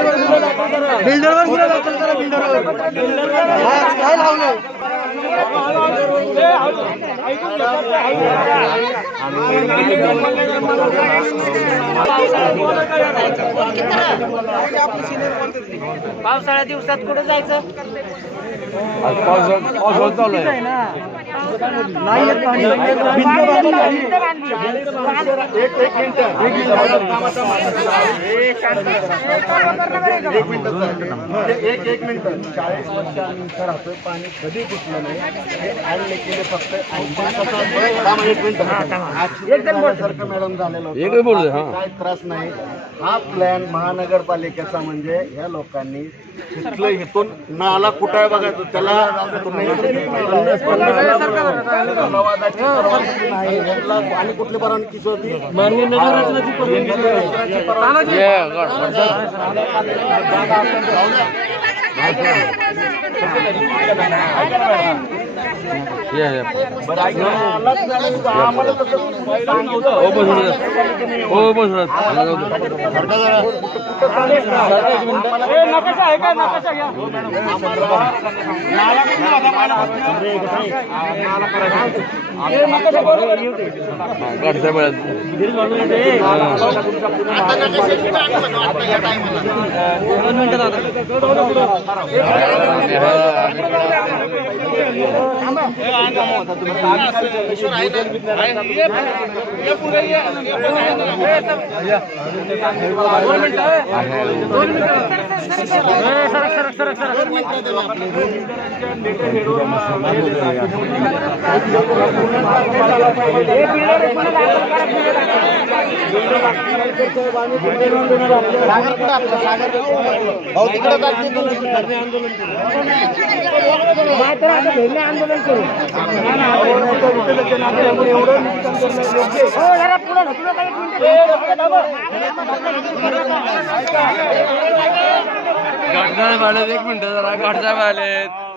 बिल्डरवर गुन्हा दाखल करा बिल्डरवर. काय लावलं पावसाळ्या दिवसात कुठे जायचं? नाही येत पाणी भिंत बांधून झाली. एक एक मिनिट एक मिनिट एक एक मिनिट चाळीस वर्ष आम्ही पाणी कधी नाही हे केले फक्त एक मिनिट सारखं मॅडम झालेलं होतं. काय त्रास नाही हा प्लॅन महानगरपालिकेचा म्हणजे या लोकांनी तिथलं इथून नाला कुठं आहे त्याला आणि कुठली परवानगी होती मान्य मिनिटं सरक सरक नगररचनाची परवानगी आम्हाला सागर कुठं आपलं गाठसाहेब आलेत एक मिनिट जरा गाठसाहेब आलेत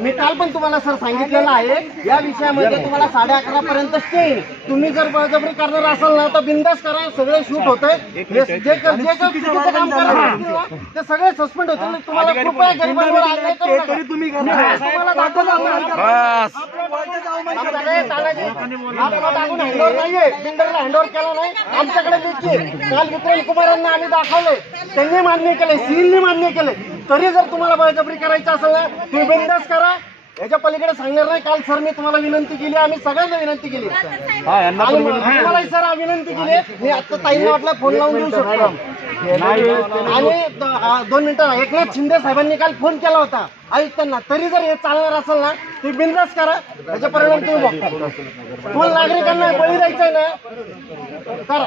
मी काल पण तुम्हाला सर सांगितलेलं आहे या विषयामध्ये तुम्हाला साडे अकरा पर्यंत स्टे येईल. तुम्ही जर बळजबरी करणार असाल ना तर बिंदास करा सगळे शूट होतंय हे जे जे काम करणार ते सगळे सस्पेंड होतील तुम्हाला कृपया गरिबांवर करू तुम्हाला दाखवतो नाहीये. बिल्डरला हँडओव्हर केला नाही. आमच्याकडे आहे. काल विक्रम कुमारांना आम्ही दाखवले. त्यांनी मान्य केले. सीलनी मान्य केले. तरी जर तुम्हाला बळजबरी करायचं असेल ना तुम्ही बिंदास करा. याच्या पलीकडे सांगणार नाही. काल सर मी तुम्हाला विनंती केली. आम्ही सगळ्यांना विनंती केली. आणि तुम्हालाही सर आम्ही विनंती केली. मी आता ताईंना वाटलं फोन लावून देऊ शकतो. आणि दोन मिनिटं. एकनाथ शिंदे साहेबांनी काल फोन केला होता. आयुक्तांना. तरी जर हे चालणार असेल ना ती बिंदास करा. त्याचे परिणाम तुम्ही बघता तुम्हाला नागरिकांना बळी द्यायचंय ना? करा.